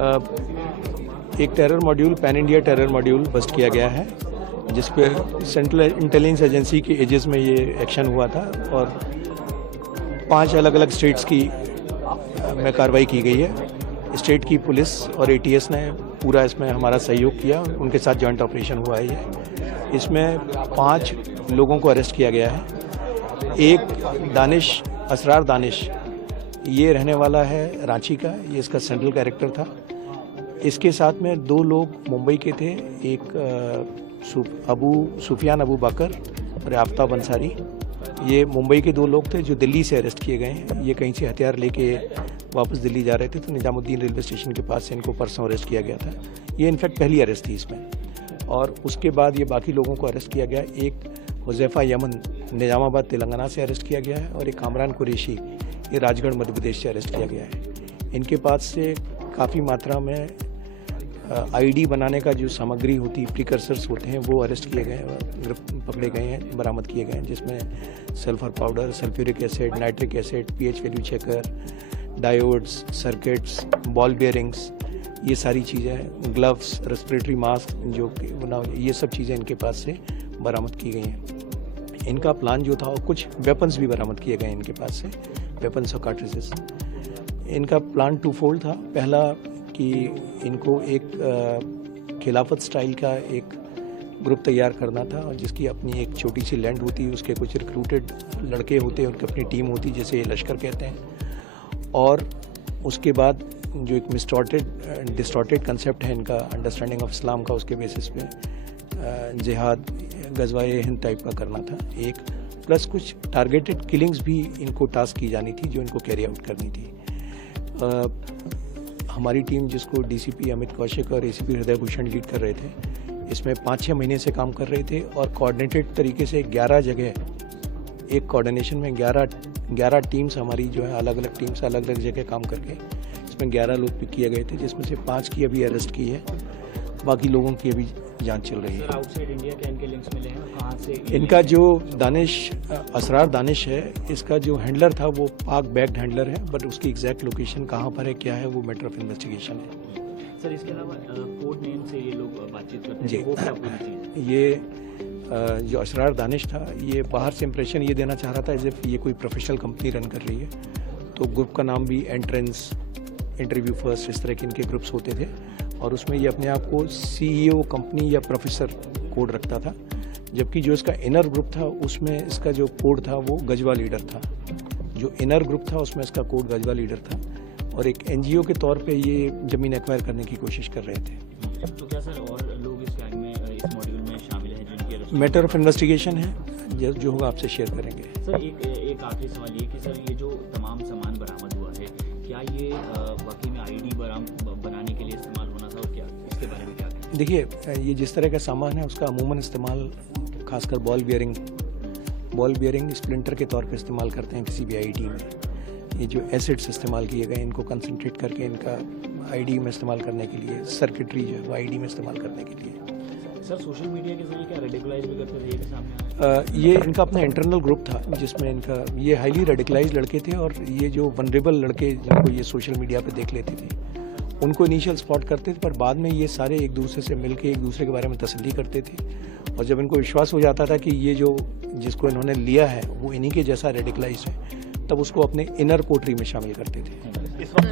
एक terror module, pan India terror module bust किया गया है, जिस पे सेंट्रल इंटेलिजेंस एजेंसी के एजेस में ये एक्शन हुआ था और 5 अलग अलग स्टेट्स की में कार्रवाई की गई है। स्टेट की पुलिस और ATS ने पूरा इसमें हमारा सहयोग किया, उनके साथ जॉइंट ऑपरेशन हुआ है ये। इसमें 5 लोगों को अरेस्ट किया गया है। एक असरार दानिश, ये रहने वाला है रांची का, ये इसका सेंट्रल कैरेक्टर था। इसके साथ में 2 लोग मुंबई के थे, एक सुफियान अबू बकर और आफ्ताब अंसारी। ये मुंबई के 2 लोग थे जो दिल्ली से अरेस्ट किए गए हैं। ये कहीं से हथियार लेके वापस दिल्ली जा रहे थे, तो निजामुद्दीन रेलवे स्टेशन के पास से इनको परसों अरेस्ट किया गया था। ये इनफैक्ट पहली अरेस्ट थी इसमें। और उसके बाद ये बाकी लोगों को अरेस्ट किया गया। एक हुज़ैफा यमन निजामाबाद तेलंगाना से अरेस्ट किया गया है और एक कामरान कुरैशी ये राजगढ़ मध्य प्रदेश से अरेस्ट किया गया है। इनके पास से काफ़ी मात्रा में ID बनाने का जो सामग्री होती है, प्रिकर्सर्स होते हैं, वो अरेस्ट किए गए, पकड़े गए हैं, बरामद किए गए हैं, जिसमें sulphur powder, sulphuric acid, nitric acid, pH value checker, diodes, circuits, ball bearings, ये सारी चीज़ें, ग्लव्स, रेस्पिरेटरी मास्क, जो ये सब चीज़ें इनके पास से बरामद की गई हैं। इनका प्लान जो था, और कुछ वेपन्स भी बरामद किए गए इनके पास से, वेपन्स और कार्ट्रिजेस। इनका प्लान 2 फोल्ड था। पहला कि इनको एक खिलाफत स्टाइल का एक ग्रुप तैयार करना था, और जिसकी अपनी एक छोटी सी लैंड होती है, उसके कुछ रिक्रूटेड लड़के होते हैं, उनकी अपनी टीम होती है, जैसे ये लश्कर कहते हैं। और उसके बाद जो एक डिस्टॉर्टेड कंसेप्ट है इनका, अंडरस्टैंडिंग ऑफ इस्लाम का, उसके बेसिस पे जिहाद, गज़वाए हिंद टाइप का करना था एक, प्लस कुछ टारगेटेड किलिंग्स भी इनको टास्क की जानी थी, जो इनको कैरी आउट करनी थी। हमारी टीम, जिसको DCP अमित कौशिक और ACP हृदय भूषण लीड कर रहे थे, इसमें 5-6 महीने से काम कर रहे थे और कोऑर्डिनेटेड तरीके से 11 जगह, एक कोऑर्डिनेशन में 11 टीम्स हमारी जो है, अलग अलग टीम्स अलग अलग जगह काम करके इसमें 11 लोग पिक किए गए थे, जिसमें से 5 की अभी अरेस्ट की है, बाकी लोगों की अभी जांच चल रही है। आउटसाइड इंडिया के इनके लिंक्स मिले हैं, कहाँ से? इनका जो असरार दानिश है, इसका जो हैंडलर था वो पाक बैग्ड हैंडलर है, बट उसकी एग्जैक्ट लोकेशन कहाँ पर है, क्या है, वो मैटर ऑफ इन्वेस्टिगेशन है। सर, इसके अलावा कोड नेम से ये लोग बातचीत करते हैं जी। वो क्या पूरी चीज़ है? ये जो असरार दानिश था, ये बाहर से इंप्रेशन ये देना चाह रहा था एज इफ ये कोई प्रोफेशनल कंपनी रन कर रही है। तो ग्रुप का नाम भी एंट्रेंस, इंटरव्यू फर्स्ट, इस तरह के इनके ग्रुप्स होते थे, और उसमें ये अपने आप को CEO कंपनी या प्रोफेसर कोड रखता था। जबकि जो इसका इनर ग्रुप था, उसमें इसका जो कोड था वो गजवा लीडर था। जो इनर ग्रुप था उसमें इसका कोड गजवा लीडर था, और एक NGO के तौर पे ये ज़मीन एक्वायर करने की कोशिश कर रहे थे। तो क्या सर और लोग इस गैंग में, इस मॉड्यूल में शामिल हैं जिनकी मैटर ऑफ इन्वेस्टिगेशन है, जो होगा आपसे शेयर करेंगे। सर, एक आखिरी सवाल ये कि सर, ये जो तमाम सामान बरामद हुआ है, क्या ये वाकई में ID बनाने के लिए इस्तेमाल होना था, और क्या इसके बारे में क्या कहें? देखिए, ये जिस तरह का सामान है उसका अमूमन इस्तेमाल खासकर बॉल बियरिंग स्प्लिंटर के तौर पे इस्तेमाल करते हैं किसी भी ID में। ये जो एसिड्स इस्तेमाल किए गए, इनको कंसंट्रेट करके इनका ID में इस्तेमाल करने के लिए, सर्किटरी जो है वो ID में इस्तेमाल करने के लिए। सर, सोशल मीडिया के जरिए क्या रेडिकलाइज भी करते थे, ये सामने ये इनका अपना इंटरनल ग्रुप था, जिसमें इनका ये हाईली रेडिकलाइज लड़के थे, और ये जो वनरेबल लड़के जिनको ये सोशल मीडिया पे देख लेते थे, उनको इनिशियल स्पॉट करते थे, पर बाद में ये सारे एक दूसरे से मिलके एक दूसरे के बारे में तसल्ली करते थे, और जब इनको विश्वास हो जाता था कि ये जो जिसको इन्होंने लिया है वो इन्हीं के जैसा रेडिकलाइज है, तब उसको अपने इनर कोटरी में शामिल करते थे।